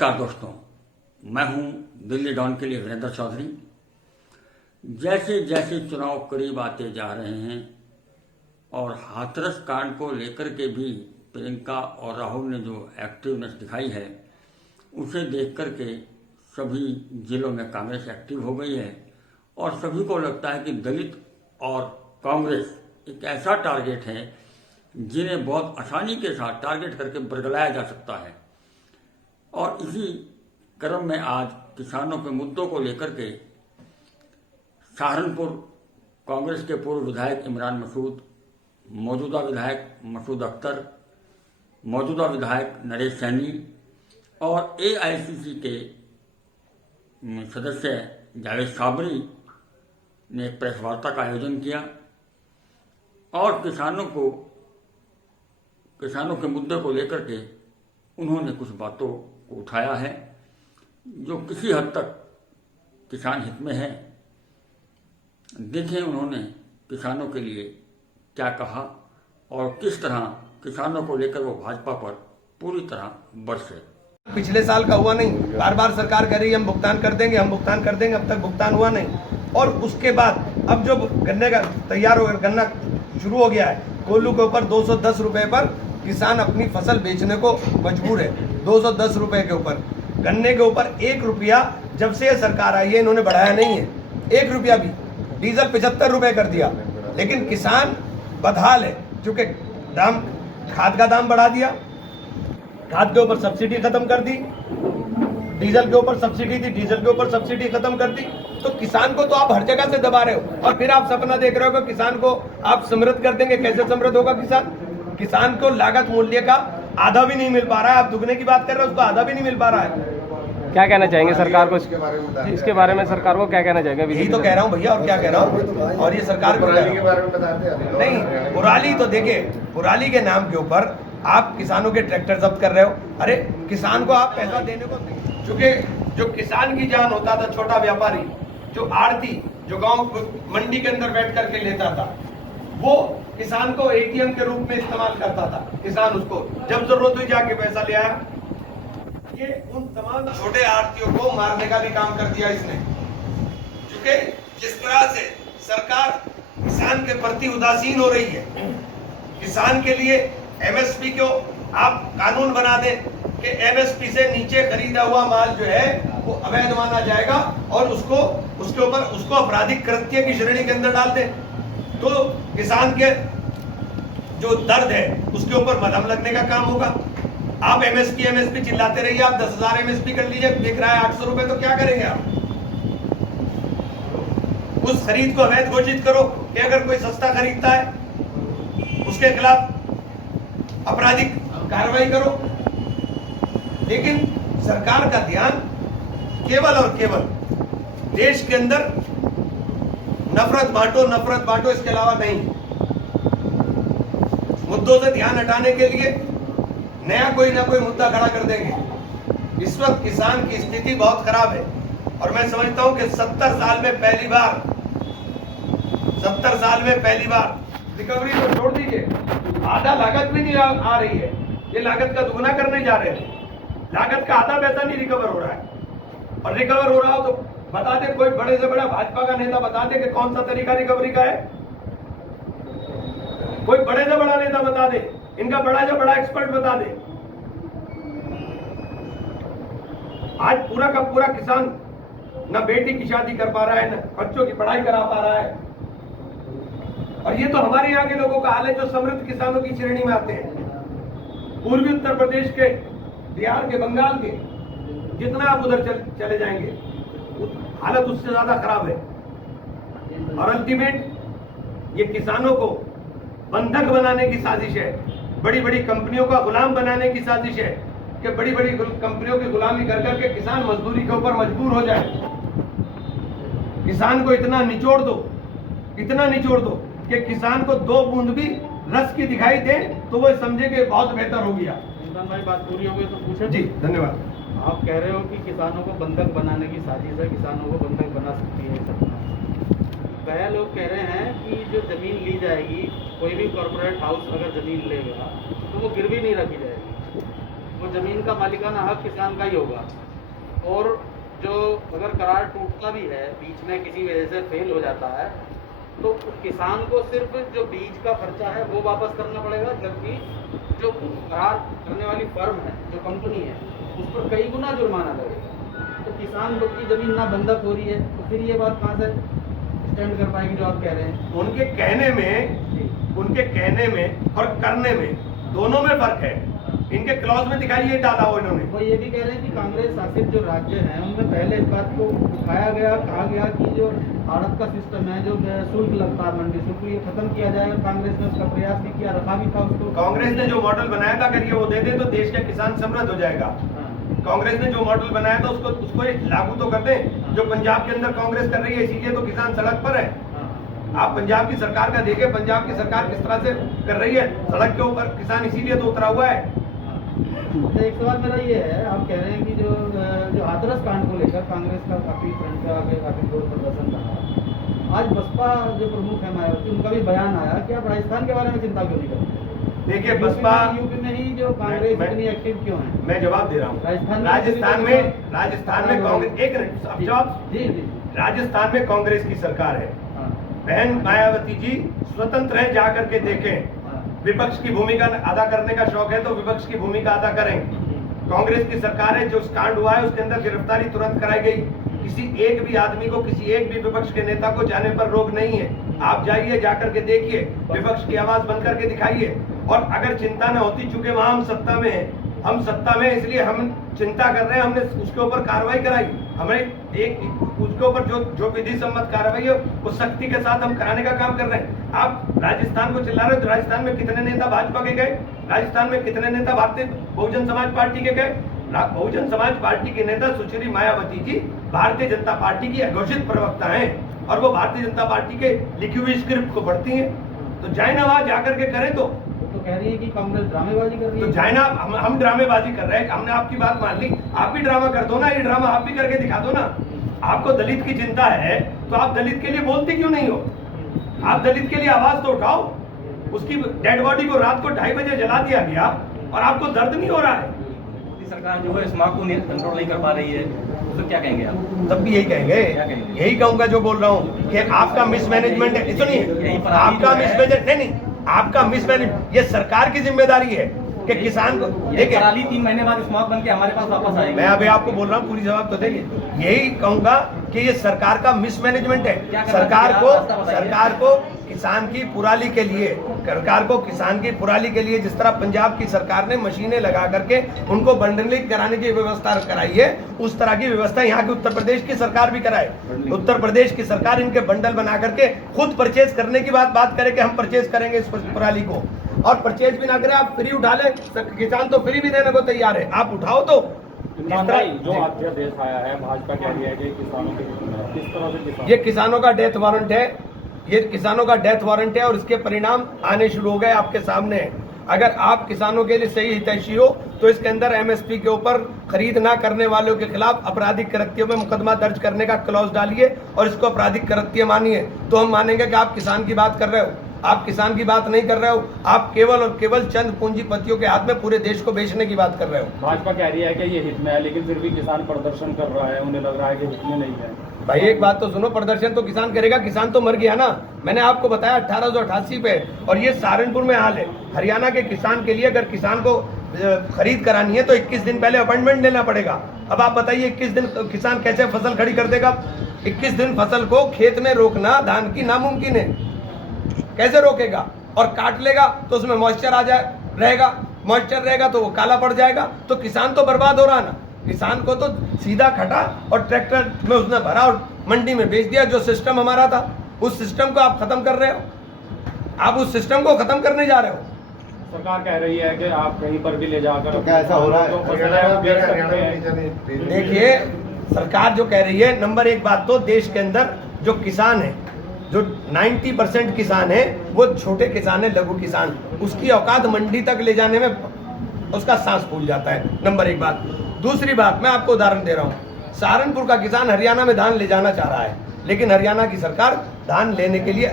नमस्कार दोस्तों, मैं हूं दिल्ली डॉन के लिए वीरेंद्र चौधरी। जैसे जैसे चुनाव करीब आते जा रहे हैं और हाथरस कांड को लेकर के भी प्रियंका और राहुल ने जो एक्टिवनेस दिखाई है, उसे देख कर के सभी जिलों में कांग्रेस एक्टिव हो गई है और सभी को लगता है कि दलित और कांग्रेस एक ऐसा टारगेट है जिन्हें बहुत आसानी के साथ टारगेट करके बरगलाया जा सकता है। और इसी क्रम में आज किसानों के मुद्दों को लेकर के सहारनपुर कांग्रेस के पूर्व विधायक इमरान मसूद, मौजूदा विधायक मसूद अख्तर, मौजूदा विधायक नरेश सैनी और एआईसीसी के सदस्य जावेद साबरी ने एक प्रेस वार्ता का आयोजन किया और किसानों के मुद्दे को लेकर के उन्होंने कुछ बातों को उठाया है जो किसी हद तक किसान हित में है। देखें उन्होंने किसानों के लिए क्या कहा और किस तरह किसानों को लेकर वो भाजपा पर पूरी तरह बरसे। पिछले साल का हुआ नहीं, बार बार सरकार कह रही है हम भुगतान कर देंगे, हम भुगतान कर देंगे, अब तक भुगतान हुआ नहीं। और उसके बाद अब जो गन्ने का तैयार हो गया, गन्ना शुरू हो गया है, कोल्हू के ऊपर 210 रुपए पर किसान अपनी फसल बेचने को मजबूर है। 210 रुपए के ऊपर, गन्ने के ऊपर 1 रुपया जब से ये सरकार आई है इन्होंने बढ़ाया नहीं है, 1 रुपया भी। डीजल 75 रुपए कर दिया, लेकिन किसान बदहाल है क्योंकि दाम, खाद का दाम बढ़ा दिया, खाद के ऊपर सब्सिडी खत्म कर दी, डीजल के ऊपर सब्सिडी थी, डीजल के ऊपर सब्सिडी खत्म कर दी। तो किसान को तो आप हर जगह से दबा रहे हो और फिर आप सपना देख रहे हो कि किसान को आप समृद्ध कर देंगे। कैसे समृद्ध होगा किसान? किसान को लागत मूल्य का आधा भी नहीं मिल पा रहा है। आप दुगने की बात कर रहे हो, उसको आधा भी नहीं मिल पा रहा है। क्या कहना चाहेंगे सरकार को इसके बारे में सरकार को क्या कहना चाहेंगे? यही तो कह रहा हूँ भैया, और क्या कह रहा हूँ। और ये सरकार को के बारे में बताते हैं नहीं, पुराली तो देखिए, पुराली के नाम के ऊपर आप किसानों के ट्रैक्टर जब्त कर रहे हो। अरे किसान को आप पैसा देने को, क्योंकि जो किसान की जान होता था, छोटा व्यापारी, जो आड़ती, जो गांव मंडी के अंदर बैठ करके लेता था, वो किसान को एटीएम के रूप में इस्तेमाल करता था। किसान उसको जब जरूरत हुई जाके पैसा ले आया। ये उन तमाम छोटे आड़तियों को मारने का भी काम कर दिया इसने, क्योंकि जिस तरह से सरकार किसान के प्रति उदासीन हो रही है, किसान के लिए एमएसपी को आप कानून बना दें कि एमएसपी से नीचे खरीदा हुआ माल जो है वो अवैध माना जाएगा और उसके ऊपर उसको आपराधिक कृत्य की श्रेणी के अंदर डाल दें, तो किसान के जो दर्द है उसके ऊपर मलहम लगने का काम होगा। आप एमएसपी चिल्लाते रहिए, आप 10,000 एमएसपी कर लीजिए, बिक रहा है 800 रुपए, तो क्या करेंगे आप? उस खरीद को अवैध घोषित करो कि अगर कोई सस्ता खरीदता है उसके खिलाफ आपराधिक कार्रवाई करो। लेकिन सरकार का ध्यान केवल और केवल देश के अंदर नफरत बांटो, इसके अलावा नहीं। मुद्दों से ध्यान हटाने के लिए नया कोई ना कोई मुद्दा खड़ा कर देंगे। इस वक्त किसान की स्थिति बहुत खराब है और मैं समझता हूं कि 70 साल में पहली बार रिकवरी तो छोड़ दीजिए, आधा लागत भी नहीं आ रही है। ये लागत का दुगना करने जा रहे हैं, लागत का आधा पैसा नहीं रिकवर हो रहा है। और रिकवर हो रहा हो तो बता दे, कोई बड़े से बड़ा भाजपा का नेता बता दे कि कौन सा तरीका रिकवरी का है। कोई बड़े से बड़ा नेता बता दे, इनका बड़ा से बड़ा एक्सपर्ट बता दे। आज पूरा का पूरा किसान न बेटी की शादी कर पा रहा है, न बच्चों की पढ़ाई करा पा रहा है। और ये तो हमारे यहाँ के लोगों का हाल है जो समृद्ध किसानों की श्रेणी में आते हैं। पूर्वी उत्तर प्रदेश के, बिहार के, बंगाल के, जितना आप उधर चले जाएंगे हालत उससे ज्यादा खराब है। और अल्टीमेट ये किसानों को बंधक बनाने की साजिश है, बड़ी बड़ी कंपनियों का गुलाम बनाने की साजिश है कि बड़ी बड़ी कंपनियों की गुलामी कर करके किसान मजदूरी के ऊपर मजबूर हो जाए। किसान को इतना निचोड़ दो कि किसान को 2 बूंद भी रस की दिखाई दे तो वो समझे कि बहुत बेहतर हो गया। इमरान भाई, बात पूरी हो गई तो पूछे जी, धन्यवाद। आप कह रहे हो कि किसानों को बंधक बनाने की साजिश है, किसानों को बंधक बना सकती है सरकार। कई लोग कह रहे हैं कि जो जमीन ली जाएगी, कोई भी कॉर्पोरेट हाउस अगर जमीन लेगा तो वो गिरवी नहीं रखी जाएगी, वो ज़मीन का मालिकाना हक किसान का ही होगा। और जो अगर करार टूटता भी है, बीच में किसी वजह से फेल हो जाता है, तो किसान को सिर्फ जो बीज का खर्चा है वो वापस करना पड़ेगा, जबकि जो करार करने वाली फर्म है, जो कंपनी है, उस पर कई गुना जुर्माना लगेगा। तो किसान लोग की ज़मीन ना बंधक हो रही है, तो फिर ये बात कहाँ से स्टैंड कर पाएगी जो आप कह रहे हैं? उनके कहने में और करने में दोनों में फर्क है। इनके क्लॉज में दिखाइए डाला हो इन्होंने। वो ये भी कह रहे हैं कि कांग्रेस शासित जो राज्य हैं उनमें पहले इस बात को उठाया गया, कहा गया कि जो आड़त का सिस्टम है, जो शुल्क लगता है मंडी शुल्क, ये खत्म किया जाए। कांग्रेस ने उसका प्रयास भी किया, रखा भी था उसको। कांग्रेस ने जो मॉडल बनाया था, अगर ये वो दे दे तो देश के किसान समृद्ध हो जाएगा। कांग्रेस ने जो मॉडल बनाया था उसको लागू तो कर दें, जो पंजाब के अंदर कांग्रेस कर रही है, इसीलिए तो किसान सड़क पर है। आप पंजाब की सरकार का देखें, पंजाब की सरकार किस तरह से कर रही है सड़क के ऊपर, किसान इसीलिए तो उतरा हुआ है। तो एक सवाल मेरा ये है, आप कह रहे हैं कि जो हाथरस कांड को लेकर कांग्रेस का काफी फ्रंट पे आके काफी जोर प्रदर्शन रहा। आज बसपा जो प्रमुख है मायावती, उनका भी बयान आया कि आप राजस्थान के बारे में चिंता क्यों नहीं करते? देखिए, बसपा यूपी में ही जो कांग्रेस इतनी एक्टिव क्यों है? मैं जवाब दे रहा हूँ। राजस्थान में कांग्रेस, एक मिनट जवाब। जी, राजस्थान में कांग्रेस की सरकार है। बहन मायावती जी स्वतंत्र है, जा करके देखें। विपक्ष की भूमिका अदा करने का शौक है तो विपक्ष की भूमिका अदा करें। कांग्रेस की सरकार है, जो कांड हुआ है उसके अंदर गिरफ्तारी तुरंत कराई गई। किसी एक भी आदमी को, किसी एक भी विपक्ष के नेता को जाने पर रोक नहीं है। आप जाइए, जाकर के देखिए, विपक्ष की आवाज बंद करके दिखाइए। और अगर चिंता न होती, चूंकि वहां हम सत्ता में हैं, हम सत्ता में इसलिए हम चिंता कर रहे हैं, हमने उसके ऊपर कार्रवाई कराई। हमें उसके ऊपर जो विधि सम्मत कार्रवाई है वो सख्ती के साथ हम कराने का काम कर रहे हैं। आप राजस्थान को चिल्ला रहे हो, तो राजस्थान में कितने नेता भाजपा के गए? राजस्थान में कितने नेता भारतीय बहुजन समाज पार्टी के गए? बहुजन समाज पार्टी के नेता सुश्री मायावती जी भारतीय जनता पार्टी की अघोषित प्रवक्ता हैं और वो भारतीय जनता पार्टी के लिखी हुई स्क्रिप्ट को पढ़ती हैं। तो जाए ना वहां जाकर के करें। तो कह रही है कि कांग्रेस ड्रामेबाजी कर रही है। तो जाए ना, हम ड्रामेबाजी कर रहे हैं, हमने आपकी बात मान ली, आप भी ड्रामा कर दो ना, ये ड्रामा आप भी करके दिखा दो ना। आपको दलित की चिंता है तो आप दलित के लिए बोलते क्यों नहीं हो? आप दलित के लिए आवाज तो उठाओ। उसकी डेड बॉडी को रात को 2:30 बजे जला दिया गया और आपको दर्द नहीं हो रहा है। मोदी सरकार जो है स्मॉग को कंट्रोल नहीं कर पा रही है, तो क्या कहेंगे आप? तब भी यही कहेंगे, यही कहूंगा जो बोल रहा हूँ कि आपका मिसमैनेजमेंट है। सुनिए, आपका मिसमैनेजमेंट नहीं, आपका मिसमैनेजमेंट, ये सरकार की जिम्मेदारी है कि किसान को देखिए। 3 महीने बाद स्मॉग बन के हमारे पास वापस आएगी। मैं अभी आपको बोल रहा हूँ, पूरी जवाब तो देंगे। यही कहूंगा कि ये सरकार का मिसमैनेजमेंट है। सरकार को किसान की पुराली के लिए, सरकार को किसान की पुराली के लिए जिस तरह पंजाब की सरकार ने मशीनें लगा करके उनको बंडलिंग कराने की व्यवस्था कराई है, उस तरह की व्यवस्था यहाँ की उत्तर प्रदेश की सरकार भी कराए। उत्तर प्रदेश की सरकार इनके बंडल बना करके खुद परचेज करने की बात करे कि हम परचेज करेंगे इस पुराली को, और परचेज भी ना करें, आप फ्री उठा ले। किसान तो फ्री भी देने को तैयार है, आप उठाओ। तो जो अध्यादेश आया है, भाजपा कह रही है कि किसानों के हित में, किस तरह से ये किसानों का डेथ वारंट है, ये किसानों का डेथ वारंट है और इसके परिणाम आने शुरू हो गए आपके सामने। अगर आप किसानों के लिए सही हितैषी हो तो इसके अंदर एमएसपी के ऊपर खरीद ना करने वालों के खिलाफ आपराधिक कृत्यों में मुकदमा दर्ज करने का क्लॉज डालिए और इसको आपराधिक कृत्य मानिए, तो हम मानेंगे कि आप किसान की बात कर रहे हो। आप किसान की बात नहीं कर रहे हो, आप केवल और केवल चंद पूंजीपतियों के हाथ में पूरे देश को बेचने की बात कर रहे हो। भाजपा कह रही है कि ये हित में है, लेकिन फिर भी किसान प्रदर्शन कर रहा है, उन्हें लग रहा है कि हित में नहीं है। भाई एक बात तो सुनो, प्रदर्शन तो किसान करेगा, किसान तो मर गया ना। मैंने आपको बताया 1888 पे, और ये सहारनपुर में हाल है। हरियाणा के किसान के लिए अगर किसान को खरीद करानी है तो 21 दिन पहले अपॉइंटमेंट लेना पड़ेगा। अब आप बताइए 21 दिन किसान कैसे फसल खड़ी कर देगा? 21 दिन फसल को खेत में रोकना धान की नामुमकिन है, कैसे रोकेगा? और काट लेगा तो उसमें मॉइस्चर आ जाए रहेगा, मॉइस्चर रहेगा तो वो काला पड़ जाएगा, तो किसान तो बर्बाद हो रहा ना। किसान को तो सीधा खटा और ट्रैक्टर में उसने भरा और मंडी में बेच दिया। जो सिस्टम हमारा था उस सिस्टम को आप खत्म कर रहे हो, आप उस सिस्टम को खत्म करने जा रहे हो। सरकार कह रही है कि आप कहीं पर भी ले जाकर, तो क्या ऐसा हो रहा है? देखिए, सरकार जो कह रही है, नंबर एक बात तो देश के अंदर जो किसान है, जो 90% किसान है वो छोटे किसान है, लघु किसान, उसकी औकात मंडी तक ले जाने में उसका सांस फूल जाता है। नंबर एक बात। दूसरी बात, मैं आपको उदाहरण दे रहा हूँ, सहारनपुर का किसान हरियाणा में धान ले जाना चाह रहा है, लेकिन हरियाणा की सरकार धान लेने के लिए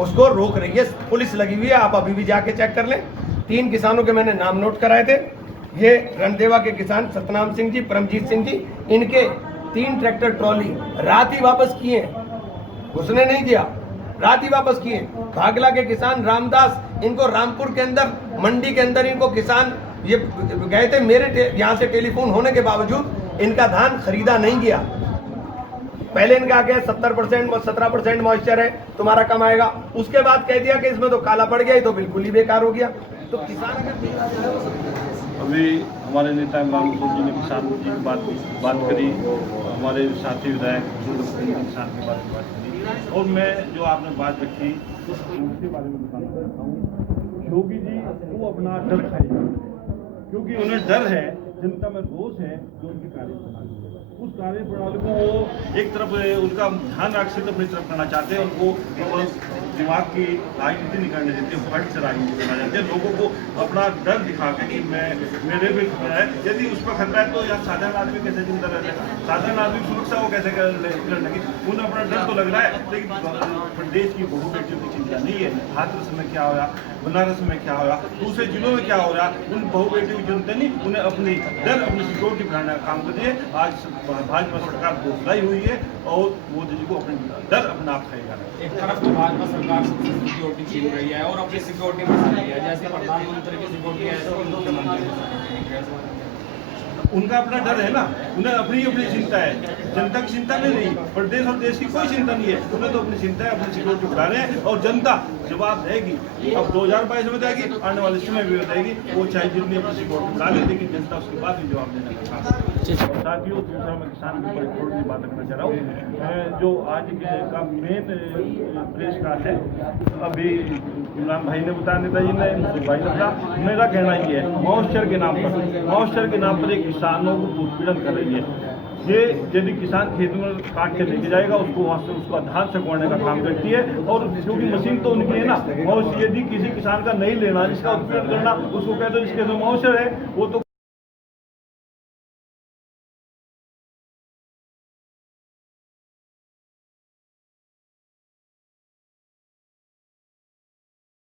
उसको रोक रही है, पुलिस लगी हुई है। आप अभी भी जाके चेक कर लें। 3 किसानों के मैंने नाम नोट कराए थे। ये रणदेवा के किसान सतनाम सिंह जी, परमजीत सिंह जी, इनके 3 ट्रैक्टर ट्रॉली रात ही वापस किए, उसने नहीं दिया, रात ही वापस किए। भागला के किसान रामदास, इनको रामपुर के अंदर मंडी के अंदर इनको किसान ये गए थे, मेरे यहाँ से टेलीफोन होने के बावजूद इनका धान खरीदा नहीं गया। पहले इनका क्या 70% 17% मॉइस्चर है, तुम्हारा कम आएगा, उसके बाद कह दिया कि इसमें तो काला पड़ गया, ये तो बिल्कुल ही बेकार हो गया। तो किसान अगर अभी हमारे नेता इमरान जी ने किसान की बात करी, हमारे साथी विधायक किसान की बात करी, और मैं जो आपने बात रखी उसके बारे में बताना चाहता हूँ। योगी जी वो अपना डर खाएगा, क्योंकि उन्हें डर है, जनता में रोष है जो उनकी कार्यप्रणाली है, उस कार्यप्रणाली को वो एक तरफ उनका ध्यान आकर्षित अपनी तरफ करना चाहते हैं, उनको दिमाग की राजनीति नहीं करने देते, फट से राजनीति करना चाहते हैं, लोगों को अपना डर दिखा के कि मैं मेरे भी खतरा है, यदि उस पर खतरा है तो यार साधारण आदमी कैसे चिंता कर लेगा, साधारण आदमी सुरक्षा वो कैसे कर लगी, उन्हें अपना डर तो लग रहा है, लेकिन प्रदेश की बहु बेटियों की चिंता नहीं है। हाथरस में क्या हो रहा, बनारस में क्या हो रहा, दूसरे जिलों में क्या हो रहा, उन बहु बेटियों की चिंता नहीं, उन्हें अपनी डर, अपनी सिक्योरिटी बढ़ाने का काम करिए। आज भाजपा सरकार बोखलाई हुई है और मोदी जी को अपने डर अपना आप खाएगा। एक तरफ तो भाजपा सरकार सबसे सिक्योरिटी छीन रही है और अपनी सिक्योरिटी बढ़ा रही है, जैसे प्रधानमंत्री की सिक्योरिटी है तो मुख्यमंत्री उनका अपना डर है ना, उन्हें अपनी अपनी चिंता है, जनता की चिंता नहीं रही, प्रदेश और देश की कोई चिंता नहीं है, उन्हें तो अपनी चिंता है, अपनी सिक्योरिटी बढ़ा रहे हैं, और जनता जवाब देगी। अब 2022 में देगी, आने वाले समय में देगी, वो चाहे जितनी अपनी सिक्योरिटी बढ़ा ले, लेकिन जनता उसके बाद भी जवाब देने का काम करेगी। साथियों, दूसरा मैं किसान के ऊपर थोड़ी सी बात करना चाह रहा हूँ। जो आज का मेन प्रेस कार्ड है, अभी इमरान भाई ने बताया, नेताजी ने, मुझे भाई ने बताया, मेरा कहना ये है, मॉइस्चर के नाम पर एक किसानों को उत्पीड़न कर रही है। ये यदि किसान खेत में काट के लेके जाएगा, उसको वहाँ से उसका धान छकवाने का काम करती है, और क्योंकि मशीन तो उनकी है ना, और यदि किसी किसान का नहीं लेना, जिसका उत्पीड़न करना, उसको कहते हैं जिसके मॉइस्चर है वो तो